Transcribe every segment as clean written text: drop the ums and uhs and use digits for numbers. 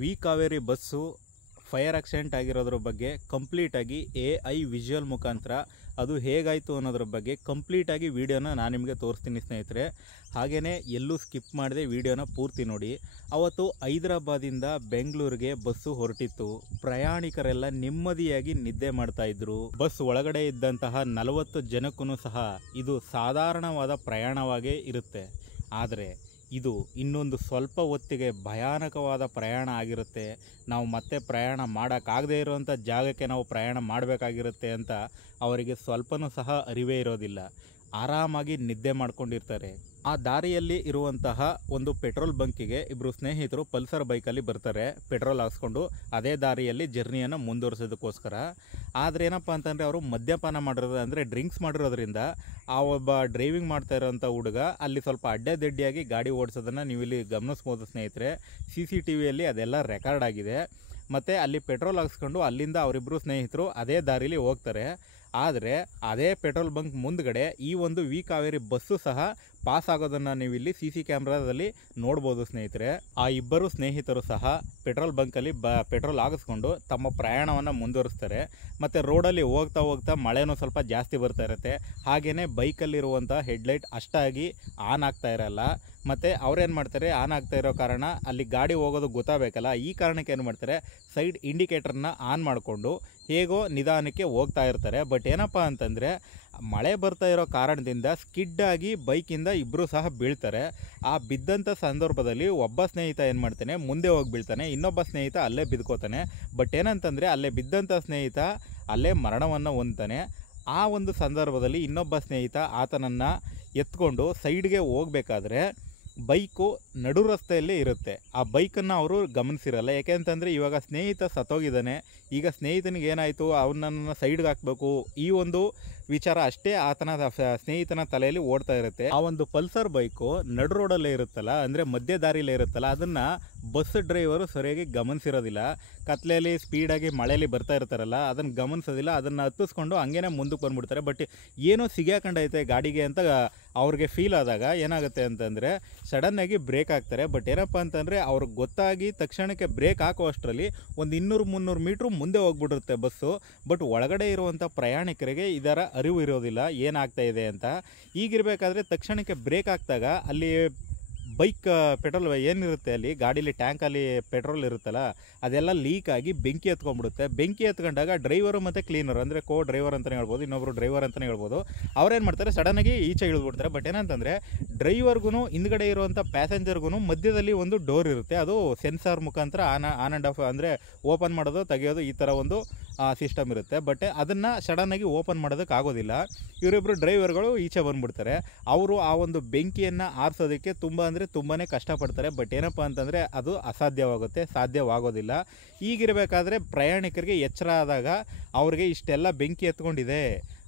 V Kaveri bus fire accident ಆಗಿರೋದ್ರ ಬಗ್ಗೆ ಕಂಪ್ಲೀಟಾಗಿ AI ವಿಜುವಲ್ ಮುಖಾಂತರ ಅದು ಹೇಗಾಯಿತು ಅನ್ನೋದ್ರ ಬಗ್ಗೆ ಕಂಪ್ಲೀಟಾಗಿ ವೀಡಿಯೋನ ನಾನು ನಿಮಗೆ ತೋರಿಸ್ತೀನಿ ಸ್ನೇಹಿತರೆ. ಹಾಗೆಯೇ ಎಲ್ಲೂ ಸ್ಕಿಪ್ ಮಾಡದೆ ವೀಡಿಯೋನ ಪೂರ್ತಿ ನೋಡಿ. ಅವತ್ತು ಹೈದರಾಬಾದಿಂದ ಬೆಂಗಳೂರಿಗೆ ಬಸ್ಸು ಹೊರಟಿತ್ತು. ಪ್ರಯಾಣಿಕರೆಲ್ಲ ನೆಮ್ಮದಿಯಾಗಿ ನಿದ್ದೆ ಮಾಡ್ತಾಯಿದ್ರು. ಬಸ್ ಒಳಗಡೆ ಇದ್ದಂತಹ 40 ಜನಕ್ಕೂ ಸಹ ಇದು ಸಾಧಾರಣವಾದ ಪ್ರಯಾಣವಾಗೇ ಇರುತ್ತೆ. ಆದರೆ ಇದು ಇನ್ನೊಂದು ಸ್ವಲ್ಪ ಹೊತ್ತಿಗೆ ಭಯಾನಕವಾದ ಪ್ರಯಾಣ ಆಗಿರುತ್ತೆ. ನಾವು ಮತ್ತೆ ಪ್ರಯಾಣ ಮಾಡೋಕ್ಕಾಗದೇ ಇರುವಂಥ ಜಾಗಕ್ಕೆ ನಾವು ಪ್ರಯಾಣ ಮಾಡಬೇಕಾಗಿರುತ್ತೆ ಅಂತ ಅವರಿಗೆ ಸ್ವಲ್ಪನೂ ಸಹ ಅರಿವೇ ಇರೋದಿಲ್ಲ. ಆರಾಮಾಗಿ ನಿದ್ದೆ ಮಾಡ್ಕೊಂಡಿರ್ತಾರೆ. ಆ ದಾರಿಯಲ್ಲಿ ಇರುವಂತಹ ಒಂದು ಪೆಟ್ರೋಲ್ ಬಂಕಿಗೆ ಇಬ್ಬರು ಸ್ನೇಹಿತರು ಪಲ್ಸರ್ ಬೈಕಲ್ಲಿ ಬರ್ತಾರೆ ಪೆಟ್ರೋಲ್ ಹಾಕ್ಸ್ಕೊಂಡು ಅದೇ ದಾರಿಯಲ್ಲಿ ಜರ್ನಿಯನ್ನು ಮುಂದುವರಿಸೋದಕ್ಕೋಸ್ಕರ. ಆದರೆ ಏನಪ್ಪ ಅಂತಂದರೆ ಅವರು ಮದ್ಯಪಾನ ಮಾಡಿರೋದು ಅಂದರೆ ಡ್ರಿಂಕ್ಸ್ ಮಾಡಿರೋದ್ರಿಂದ ಆ ಒಬ್ಬ ಡ್ರೈವಿಂಗ್ ಮಾಡ್ತಾ ಇರೋಂಥ ಹುಡುಗ ಅಲ್ಲಿ ಸ್ವಲ್ಪ ಅಡ್ಡದಿಡ್ಡಿಯಾಗಿ ಗಾಡಿ ಓಡಿಸೋದನ್ನು ನೀವು ಇಲ್ಲಿ ಗಮನಿಸ್ಬೋದು ಸ್ನೇಹಿತರೆ. CCTVಯಲ್ಲಿ ಅದೆಲ್ಲ ರೆಕಾರ್ಡ್ ಆಗಿದೆ. ಮತ್ತು ಅಲ್ಲಿ ಪೆಟ್ರೋಲ್ ಹಾಕ್ಸ್ಕೊಂಡು ಅಲ್ಲಿಂದ ಅವರಿಬ್ಬರು ಸ್ನೇಹಿತರು ಅದೇ ದಾರಿಲಿ ಹೋಗ್ತಾರೆ. ಆದರೆ ಅದೇ ಪೆಟ್ರೋಲ್ ಬಂಕ್ ಮುಂದ್ಗಡೆ ಈ ಒಂದು ವಿ ಕಾವೇರಿ ಬಸ್ಸು ಸಹ ಪಾಸ್ ಆಗೋದನ್ನು ನೀವು ಇಲ್ಲಿ CC ಕ್ಯಾಮ್ರಾದಲ್ಲಿ ನೋಡ್ಬೋದು ಸ್ನೇಹಿತರೆ. ಆ ಇಬ್ಬರು ಸ್ನೇಹಿತರು ಸಹ ಪೆಟ್ರೋಲ್ ಬಂಕಲ್ಲಿ ಪೆಟ್ರೋಲ್ ಹಾಕಿಸ್ಕೊಂಡು ತಮ್ಮ ಪ್ರಯಾಣವನ್ನು ಮುಂದುವರಿಸ್ತಾರೆ. ಮತ್ತು ರೋಡಲ್ಲಿ ಹೋಗ್ತಾ ಹೋಗ್ತಾ ಮಳೆನೂ ಸ್ವಲ್ಪ ಜಾಸ್ತಿ ಬರ್ತಾ ಇರುತ್ತೆ. ಹಾಗೆಯೇ ಬೈಕಲ್ಲಿರುವಂಥ ಹೆಡ್ಲೈಟ್ ಅಷ್ಟಾಗಿ ಆನ್ ಆಗ್ತಾ ಇರಲ್ಲ. ಮತ್ತು ಅವ್ರೇನು ಮಾಡ್ತಾರೆ, ಆನ್ ಆಗ್ತಾ ಇರೋ ಕಾರಣ ಅಲ್ಲಿ ಗಾಡಿ ಹೋಗೋದು ಗೊತ್ತಾಗಬೇಕಲ್ಲ, ಈ ಕಾರಣಕ್ಕೆ ಏನು ಮಾಡ್ತಾರೆ, ಸೈಡ್ ಇಂಡಿಕೇಟರ್ನ ಆನ್ ಮಾಡಿಕೊಂಡು ಹೇಗೋ ನಿಧಾನಕ್ಕೆ ಹೋಗ್ತಾ ಇರ್ತಾರೆ. ಬಟ್ ಏನಪ್ಪ ಅಂತಂದರೆ ಮಳೆ ಬರ್ತಾ ಇರೋ ಕಾರಣದಿಂದ ಸ್ಕಿಡ್ಡಾಗಿ ಬೈಕಿಂದ ಇಬ್ಬರು ಸಹ ಬೀಳ್ತಾರೆ. ಆ ಬಿದ್ದಂಥ ಸಂದರ್ಭದಲ್ಲಿ ಒಬ್ಬ ಸ್ನೇಹಿತ ಏನು ಮಾಡ್ತಾನೆ, ಮುಂದೆ ಹೋಗಿ ಬೀಳ್ತಾನೆ, ಇನ್ನೊಬ್ಬ ಸ್ನೇಹಿತ ಅಲ್ಲೇ ಬಿದ್ಕೋತಾನೆ. ಬಟ್ ಏನಂತಂದರೆ ಅಲ್ಲೇ ಬಿದ್ದಂಥ ಸ್ನೇಹಿತ ಅಲ್ಲೇ ಮರಣವನ್ನು ಹೊಂದ್ತಾನೆ. ಆ ಒಂದು ಸಂದರ್ಭದಲ್ಲಿ ಇನ್ನೊಬ್ಬ ಸ್ನೇಹಿತ ಆತನನ್ನು ಎತ್ಕೊಂಡು ಸೈಡ್ಗೆ ಹೋಗಬೇಕಾದ್ರೆ ಬೈಕು ನಡು ರಸ್ತೆಯಲ್ಲೇ ಇರುತ್ತೆ. ಆ ಬೈಕನ್ನು ಅವರು ಗಮನಿಸಿರಲ್ಲ. ಯಾಕೆಂತಂದರೆ ಇವಾಗ ಸ್ನೇಹಿತ ಸತ್ತೋಗಿದ್ದಾನೆ, ಈಗ ಸ್ನೇಹಿತನಿಗೆ ಏನಾಯಿತು, ಅವನನ್ನು ಸೈಡ್ಗೆ ಹಾಕಬೇಕು, ಈ ಒಂದು ವಿಚಾರ ಅಷ್ಟೇ ಆತನ ಸ್ನೇಹಿತನ ತಲೆಯಲ್ಲಿ ಓಡ್ತಾ ಇರುತ್ತೆ. ಆ ಒಂದು ಪಲ್ಸರ್ ಬೈಕು ನಡು ರೋಡಲ್ಲೇ ಇರುತ್ತಲ್ಲ, ಅಂದರೆ ಮಧ್ಯ ದಾರಿಯಲ್ಲೇ ಇರುತ್ತಲ್ಲ, ಅದನ್ನು ಬಸ್ ಡ್ರೈವರು ಸರಿಯಾಗಿ ಗಮನಿಸಿರೋದಿಲ್ಲ. ಕತ್ಲೆಯಲ್ಲಿ ಸ್ಪೀಡಾಗಿ ಮಳೆಯಲ್ಲಿ ಬರ್ತಾ ಇರ್ತಾರಲ್ಲ, ಅದನ್ನು ಗಮನಿಸೋದಿಲ್ಲ. ಅದನ್ನು ಹತ್ತಿಸ್ಕೊಂಡು ಹಂಗೇನೆ ಮುಂದಕ್ಕೆ ಬಂದುಬಿಡ್ತಾರೆ. ಬಟ್ ಏನೋ ಸಿಗಾಕೊಂಡೈತೆ ಗಾಡಿಗೆ ಅಂತ ಅವ್ರಿಗೆ ಫೀಲ್ ಆದಾಗ ಏನಾಗುತ್ತೆ ಅಂತಂದರೆ ಸಡನ್ನಾಗಿ ಬ್ರೇಕ್ ಹಾಕ್ತಾರೆ. ಬಟ್ ಏನಪ್ಪ ಅಂತಂದರೆ ಅವ್ರಿಗೆ ಗೊತ್ತಾಗಿ ತಕ್ಷಣಕ್ಕೆ ಬ್ರೇಕ್ ಹಾಕೋ ಅಷ್ಟರಲ್ಲಿ ಒಂದು 200-300 ಮೀಟ್ರ್ ಮುಂದೆ ಹೋಗ್ಬಿಟ್ಟಿರುತ್ತೆ ಬಸ್ಸು. ಬಟ್ ಒಳಗಡೆ ಇರುವಂಥ ಪ್ರಯಾಣಿಕರಿಗೆ ಇದರ ಅರಿವು ಇರೋದಿಲ್ಲ ಏನಾಗ್ತಾ ಇದೆ ಅಂತ. ಈಗಿರಬೇಕಾದ್ರೆ ತಕ್ಷಣಕ್ಕೆ ಬ್ರೇಕ್ ಹಾಕಿದಾಗ ಅಲ್ಲಿ ಬೈಕ್ ಪೆಟ್ರೋಲ್ ಏನಿರುತ್ತೆ, ಅಲ್ಲಿ ಗಾಡೀಲಿ ಟ್ಯಾಂಕಲ್ಲಿ ಪೆಟ್ರೋಲ್ ಇರುತ್ತಲ್ಲ, ಅದೆಲ್ಲ ಲೀಕ್ ಆಗಿ ಬೆಂಕಿ ಎತ್ಕೊಂಡ್ಬಿಡುತ್ತೆ. ಬೆಂಕಿ ಎತ್ಕೊಂಡಾಗ ಡ್ರೈವರು ಮತ್ತು ಕ್ಲೀನರ್ ಅಂದರೆ ಡ್ರೈವರ್ ಅಂತಲೇ ಹೇಳ್ಬೋದು, ಇನ್ನೊಬ್ಬರು ಡ್ರೈವರ್ ಅಂತಲೇ ಹೇಳ್ಬೋದು, ಅವ್ರೇನು ಮಾಡ್ತಾರೆ, ಸಡನ್ನಾಗಿ ಈಚೆ ಇಳಿದ್ಬಿಡ್ತಾರೆ. ಬಟ್ ಏನಂತಂದರೆ ಡ್ರೈವರ್ಗೂ ಹಿಂದ್ಗಡೆ ಇರುವಂಥ ಪ್ಯಾಸೆಂಜರ್ಗೂ ಮಧ್ಯದಲ್ಲಿ ಒಂದು ಡೋರ್ ಇರುತ್ತೆ. ಅದು ಸೆನ್ಸಾರ್ ಮುಖಾಂತರ ಆನ್ ಆ್ಯಂಡ್ ಆಫ್ ಅಂದರೆ ಓಪನ್ ಮಾಡೋದು ತೆಗೆಯೋದು ಈ ಥರ ಒಂದು ಸಿಸ್ಟಮ್ ಇರುತ್ತೆ. ಬಟ್ ಅದನ್ನು ಸಡನ್ನಾಗಿ ಓಪನ್ ಮಾಡೋದಕ್ಕೆ ಆಗೋದಿಲ್ಲ. ಇವರಿಬ್ಬರು ಡ್ರೈವರ್ಗಳು ಈಚೆ ಬಂದುಬಿಡ್ತಾರೆ. ಅವರು ಆ ಒಂದು ಬೆಂಕಿಯನ್ನು ಆರಿಸೋದಕ್ಕೆ ತುಂಬಾ ಕಷ್ಟಪಡ್ತಾರೆ. ಬಟ್ ಏನಪ್ಪ ಅಂತಂದರೆ ಅದು ಅಸಾಧ್ಯವಾಗುತ್ತೆ, ಸಾಧ್ಯವಾಗೋದಿಲ್ಲ. ಈಗಿರಬೇಕಾದ್ರೆ ಪ್ರಯಾಣಿಕರಿಗೆ ಎಚ್ಚರ ಆದಾಗ ಅವ್ರಿಗೆ ಇಷ್ಟೆಲ್ಲ ಬೆಂಕಿ ಎತ್ಕೊಂಡಿದೆ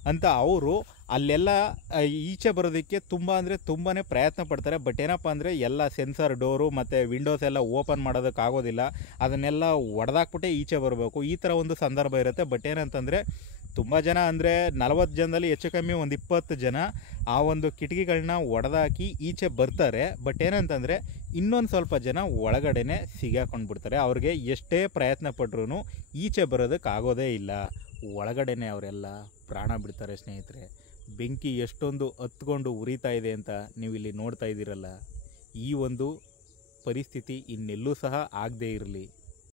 ಅಂತ ಅವರು ಅಲ್ಲೆಲ್ಲ ಈಚೆ ಬರೋದಕ್ಕೆ ತುಂಬಾ ಪ್ರಯತ್ನ ಪಡ್ತಾರೆ. ಬಟ್ ಏನಪ್ಪ ಅಂದರೆ ಎಲ್ಲ ಸೆನ್ಸರ್ ಡೋರು ಮತ್ತು ವಿಂಡೋಸ್ ಎಲ್ಲ ಓಪನ್ ಮಾಡೋದಕ್ಕಾಗೋದಿಲ್ಲ. ಅದನ್ನೆಲ್ಲ ಒಡೆದಾಕ್ಬಿಟ್ಟೆ ಈಚೆ ಬರಬೇಕು, ಈ ಥರ ಒಂದು ಸಂದರ್ಭ ಇರುತ್ತೆ. ಬಟ್ ಏನಂತಂದರೆ ತುಂಬ ಜನ ಅಂದರೆ 40 ಜನದಲ್ಲಿ ಹೆಚ್ಚು ಕಮ್ಮಿ ಒಂದು 20 ಜನ ಆ ಒಂದು ಕಿಟಕಿಗಳನ್ನ ಒಡೆದಾಕಿ ಈಚೆ ಬರ್ತಾರೆ. ಬಟ್ ಏನಂತಂದರೆ ಇನ್ನೊಂದು ಸ್ವಲ್ಪ ಜನ ಒಳಗಡೆನೆ ಸಿಗಾಕೊಂಡ್ಬಿಡ್ತಾರೆ. ಅವ್ರಿಗೆ ಎಷ್ಟೇ ಪ್ರಯತ್ನ ಪಟ್ರೂ ಈಚೆ ಬರೋದಕ್ಕಾಗೋದೇ ಇಲ್ಲ. ಒಳಗಡೆನೆ ಅವರೆಲ್ಲ ಪ್ರಾಣ ಬಿಡ್ತಾರೆ ಸ್ನೇಹಿತರೆ. ಬೆಂಕಿ ಎಷ್ಟೊಂದು ಹತ್ಕೊಂಡು ಉರಿತಾ ಇದೆ ಅಂತ ನೀವು ಇಲ್ಲಿ ನೋಡ್ತಾ ಇದ್ದೀರಲ್ಲ. ಈ ಒಂದು ಪರಿಸ್ಥಿತಿ ಇನ್ನೆಲ್ಲೂ ಸಹ ಆಗದೇ ಇರಲಿ.